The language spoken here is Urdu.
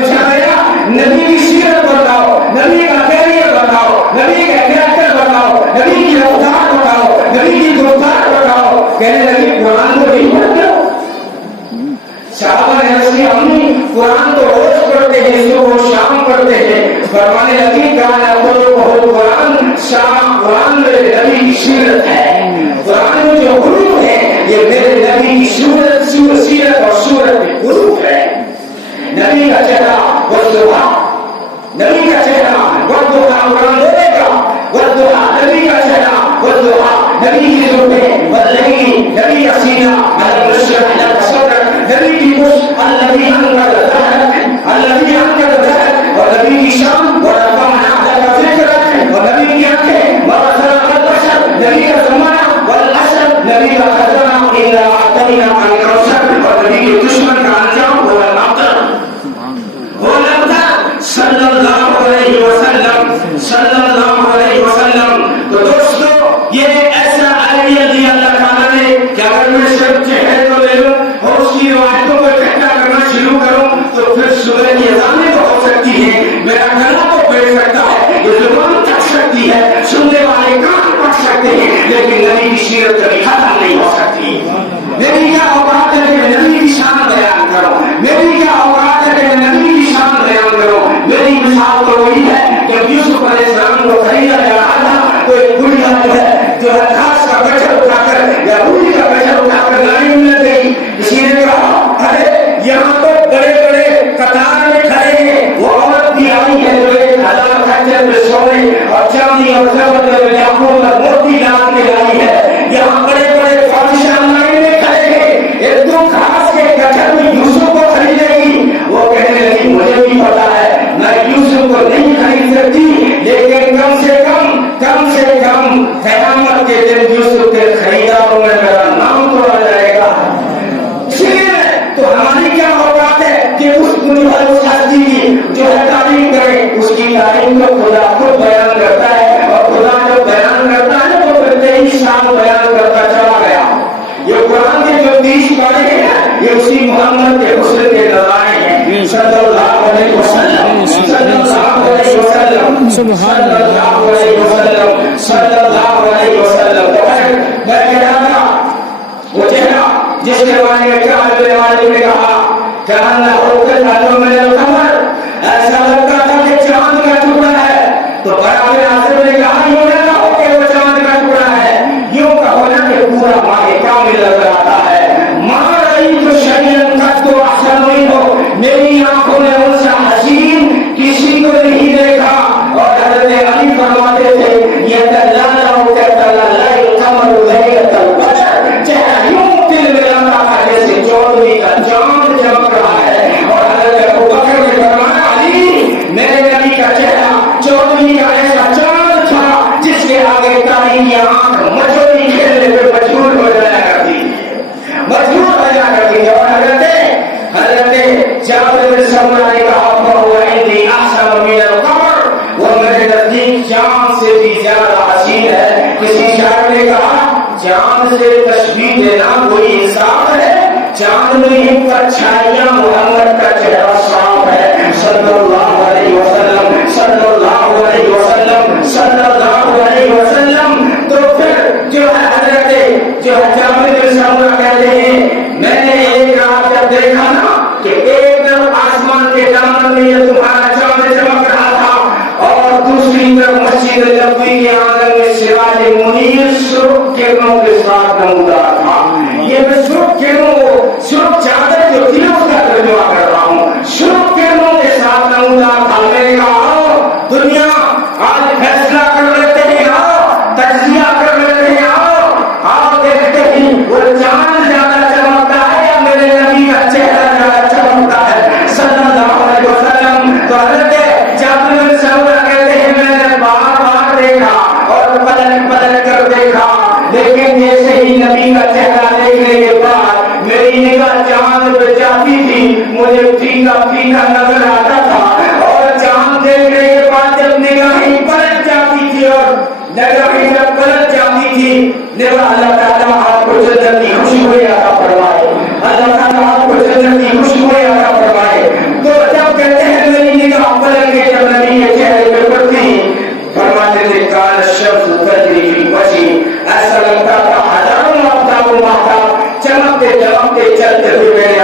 پوچھا گیا نبی کی سیرت بتاؤ، نبی کا کیریئر بتاؤ، نبی کا کریکٹر بتاؤ، نبی کی رفتار بتاؤ، نبی کی گفتار بتاؤ. کہنے لگی قرآن کو نہیں پڑھتے ہو؟ صحابہ نے عرض کیا امی قرآن تو روز پڑھتے ہیں، صبح و شام پڑھتے ہیں. فرمانے لگی کہا بہت قرآن شام قرآن میرے نبی کی سیرت ہے. قرآن میں جو حروف ہے یہ میرے نبی کی سیرت اور صورت کے حروف ہے. نبی کا چہرہ والضحا، نبی کا چہرہ والضحا قرآن بولے گا والضحا، نبی کا چہرہ والضحا، نبی کی زلفیں واللیل، نبی کا سینہ المشرق صدر، نبی کی مشق الذی انقض ظہرک، الذی انقض ظہرک، اور نبی کی شان ورفعنا لک ذکرک، اور نبی کی آنکھیں ورفعنا البصر، نبی کا زمانہ والعصر، نبی کا خزانہ انا اعطیناک الکوثر، اور نبی کے دشمن کا انجام هو الابتر، هو الابتر صلی اللہ علیہ وسلم، صلی اللہ علیہ وسلم. تو دوستو یہ ایسا آئیڈیا دیا اللہ تعالیٰ نے کہ اگر میں صرف چہرے کو لے لوں اور اس کی روایتوں کو اکٹھا کرنا شروع کروں تو پھر صبح کی اذانیں تو ہو سکتی ہیں، میرا گلا تو بیٹھ سکتا ہے، یہ زبان تک سکتی ہے، سننے والے کان پڑھ سکتے ہیں، لیکن نبی کی سیرت کبھی ختم نہیں ہو سکتی. میری کیا اوقات ہے کہ میں نبی کی شان بیان کروں، میری کیا اوقات ہے کہ میں نبی کی شان بیان کروں. میری مثال تو وہی ہے کہ یوسف علیہ السلام کو خریدا جا رہا تھا تو ایک بڑھیا جو ہے گھاس کا گچھا اٹھا کر یا روئی کا گچھا اٹھا کر لائن میں گئی. کسی نے کہا ارے یہاں تو بڑے بڑے قطار میں کھڑے ہیں، وہ عورت بھی آئی ہے جو 1000 خچر میں سونے اور چاندی اور زیور میں لاکھوں میں موتی ڈال کے لائی ہے. یہاں بڑے بڑے بادشاہ لائن میں کھڑے ہیں، ایک تو گھاس کے گچھے میں یوسف کو خریدے گی. وہ کہنے لگی مجھے بھی پتا ہے میں یوسف کو نہیں خرید سکتی، لیکن کم سے کم قیامت کے دن یوسف کے خریداروں میں میرا نام تو آ جائے گا. اس لیے تو ہماری کیا اوقات ہے کہ اس ہستی کی جو ہے تعریف کرے، اس کی تعریف کو خدا خود بیان کرتا ہے، اور خدا جو بیان کرتا ہے وہ پھر 23 سال بیان کرتا چلا گیا. یہ قرآن کے جو 30 پارے ہیں یہ اسی محمد کے حسن کے نظارے ہیں، صلی اللہ علیہ وسلم، صلی اللہ علیہ وسلم، صلی اللہ علیہ وسلم، صلی اللہ علیہ وسلم. تو میں کہہ رہا تھا وہ چہرہ جس کے بارے میں نے کہا جہاں ہو کر ہاتھوں میں کمر ایسا لگتا تھا کہ چاند کا ٹکڑا ہے. تو برابر آخر نے کہا یوں نہ ہو کہ وہ چاند کا ٹکڑا ہے، یوں کہو نا کہ پورا ماہ کامل نظر آتا ہے. ماں رہی تو شریعت کا تو احسن نہیں ہو، میری آنکھوں نے ان سے حسین کسی کو نہیں دیکھا. اور حضرت علی فرماتے تھے یہ دلالا ہو کہتا اللہ القمر لیلۃ البدر، چہرہ یوں دل میں لگتا تھا جیسے چودھویں کا چاند چمک رہا ہے. اور حضرت ابوبکر نے فرمایا علی میرے نبی کا چہرہ چودھویں کا ایسا چاند تھا جس کے آگے تاریخ کی آنکھ مچھلی کھیلنے پہ مجبور ہو جایا کرتی تھی، مجبور ہو جایا کرتی تھی. اور حضرت جابر بن سمرہ نے کہا فهو عندي احسن من القمر، وہ میرے نزدیک چاند سے بھی زیادہ حسین ہے. کسی شاعر نے کہا چاند سے تشبیہ دینا کوئی انصاف ہے؟ چاند میں ہی پرچھائیاں محمد کا چہرہ صاف ہے، صلی اللہ علیہ وسلم، صلی اللہ علیہ وسلم، صلی اللہ علیہ وسلم. تو پھر جو ہے حضرت جو ہے جابر بن سمرہ کہتے ہیں میں نے ایک رات جب دیکھا نا کہ ایک طرف آسمان کے دامن میں یہ تمہارا چاند چمک رہا تھا اور دوسری طرف مسجد نبوی کے آنگن میں سراج منیر سرخ کرنوں کے ساتھ نمودار تھا. یہ میں سرخ کرنوں، سرخ چادر جو تھی اس کا ترجمہ کر رہا ہوں، سرخ کرنوں کے ساتھ نمودار تھا. میں نے کہا آؤ دنیا آج فیصلہ کر لیتے ہیں، آؤ تجزیہ کر لیتے ہیں، آؤ دیکھتے ہیں وہ چاند زیادہ چمکتا ہے یا میرے نبی کا چہرہ زیادہ چمکتا ہے، صلی اللہ علیہ وسلم. تو حضرت جابر بن سمرہ کہتے ہیں میں نے بار بار دیکھا اور بدل کر دیکھا، لیکن جیسے ہی نبی کا چہرہ دیکھنے کے بعد میری نگاہ چاند پہ جاتی تھی مجھے پھیکا پھیکا نظر آتا تھا. اور چاند دیکھنے کے بعد جب نگاہیں پلٹ جاتی تھی اور نگاہیں جب پلٹ جاتی تھی نگاہ اللہ تعالیٰ آپ کو جنت کی خوشبوئیں عطا فرمائے، اللہ تعالیٰ آپ کو جنت کی خوشبوئیں عطا فرمائے. تو جب کہتے ہیں کے چلتے ہوئے میں نے